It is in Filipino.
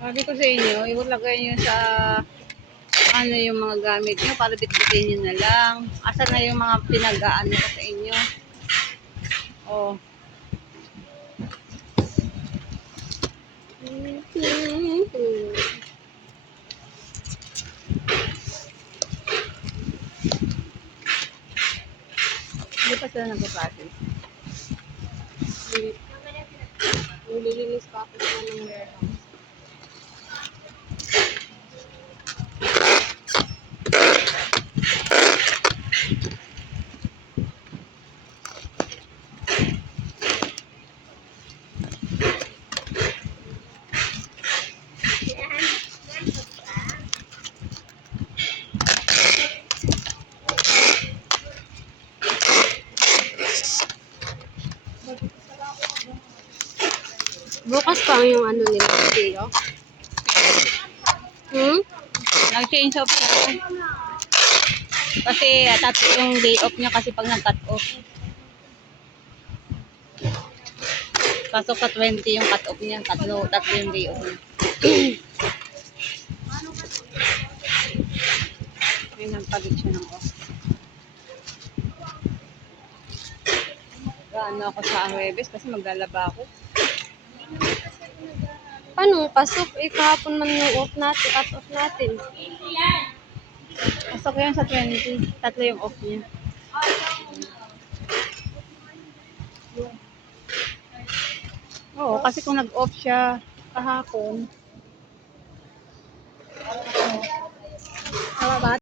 Sabi ko sa inyo, ilagay nyo sa ano yung mga gamit nyo para bitbitin nyo na lang. Asa na yung mga pinag-aano ko sa inyo? Oh. Hindi pa sila nagpa-process. Nililinis pa ako sa ng warehouse. Bukas pa yung ano nila, video. Nag-change off siya. Kasi tatlo yung day off niya kasi pag nag-cut off. Pasok sa 20 yung cut off niya. Tatlo yung day off niya. May nagpalit siya ng off. Gaano ako sa Huwebes kasi maglalaba ako. Paano pasok? Kahapon man yung off natin, cut off natin. Pasok yan sa 20. Tatlo yung off niya. Oo, kasi kung nag-off siya kahapon,